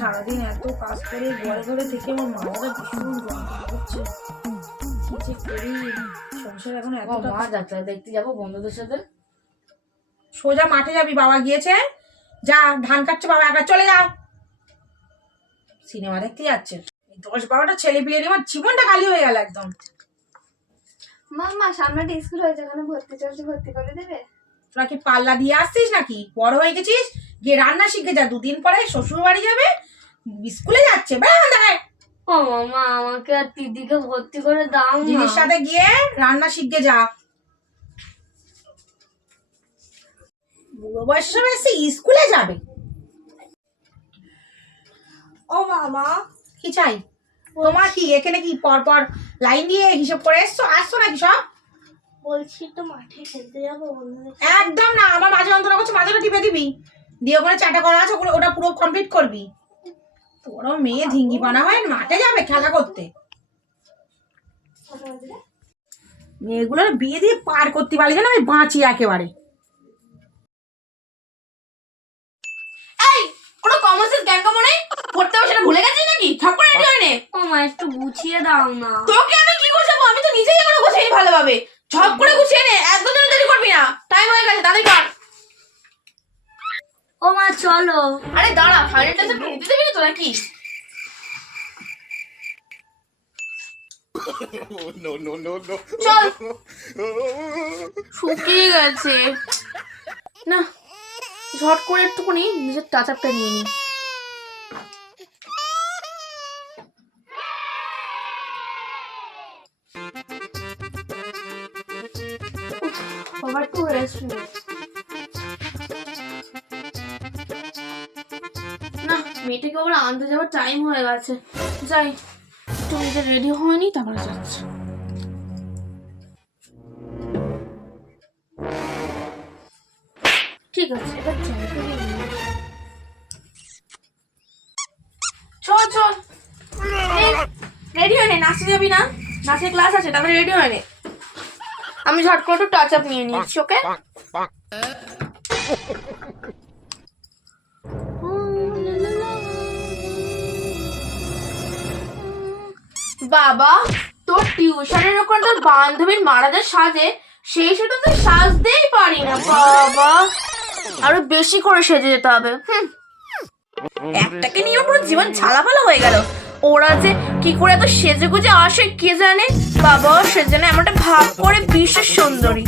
সারাদিন এত কাজ করে ঘরে ঘরে থেকে আমার মাথাটা ভীষণ যন্ত্রণা হচ্ছে। কি করি? সংসার এখন ও মা যাত্রা দেখতে যাব বন্ধুদের সাথে। সোজা মাঠে যাবি বাবা গিয়েছে। যা ধান কাটছে বাবা একা চলে যা। সিনেমা দেখতে যাচ্ছে। এই দশ বারোটা ছেলে পিলে নিয়ে আমার জীবনটা খালি হয়ে গেল একদম। মা মা সামনে স্কুল হয়েছে ওখানে ভর্তি চলছে ভর্তি করে দেবে? তোরা কি পাল্লা দিয়ে আসছিস নাকি? বড় হয়ে গেছিস? গিয়ে রান্না শিখে যা দুদিন পরে শ্বশুর বাড়ি যাবে স্কুলে যাচ্ছে বেড়া দেখায় ও মামা আমাকে আর দিদিকে ভর্তি করে দাও দিদির সাথে গিয়ে রান্না শিখে যা। বুড়ো বয়সের এসে স্কুলে যাবে। ও মামা কি চাই? তোমার কি এখানে কি পর পর লাইন দিয়ে হিসেব করে এসছো? আসছো নাকি সব? বলছি তো মাঠে খেলতে যাব একদম না আমার মাঝে অন্তরা করছে মাঝেটা টিপে দিবি। দিয়ে ওখানে চাটা করা আছে ওগুলো ওটা পুরো কমপ্লিট করবি। তোরও মেয়ে ঝিঙ্গি বানা হয় মাঠে যাবে খেলা করতে। মেয়েগুলোর বিয়ে দিয়ে পার করতে পারলি না আমি বাঁচি একেবারে। এই কোনো কমন সেন্স জ্ঞান কমন নেই পড়তে হবে সেটা ভুলে গেছিস নাকি? ঠাকুর রেডি নে ও মা একটু গুছিয়ে দাও না। তোকে আমি কি গোছাবো? আমি তো নিজেই ভালোভাবে। ঝপ করে গুছিয়ে নে এক দুজন দেরি করবি না। টাইম হয়ে গেছে তাড়াতাড়ি কর। ও মা চলো। আরে দাঁড়া ফাইনাল টাচে নিতে দেবি তো নাকি. চল। শুকিয়ে গেছে। না ঝট করে একটুখানি নিজের টাচ আপটা নিয়ে নি। আবার একটু রেস্ট মেয়েটাকে ওরা আনতে যাওয়ার টাইম হয়ে গেছে। যাই একটু নিজে রেডি হয়নি, তারপরে যাচ্ছে। ঠিক আছে, এবার চল রেডি হয়ে নাচতে যাবি না? নাচের ক্লাস আছে, তারপরে আমি ঝট করে একটু টাচ আপ নিয়ে নিচ্ছি ওকে বাবা, তোর টিউশনের ওখানে তোর বান্ধবীর মারা যা সাজে সেই সেটা তুই সাজতেই পারি না, বাবা। আরও বেশি করে সেজে যেতে হবে। একটাকে নিয়ে পুরো জীবন ঝালাফালা হয়ে গেল। ওরা যে কি করে এত সেজে গুজে আসে, কে জানে? বাবা, সেজন্য এমনটা ভাব করে বিশেষ সুন্দরী।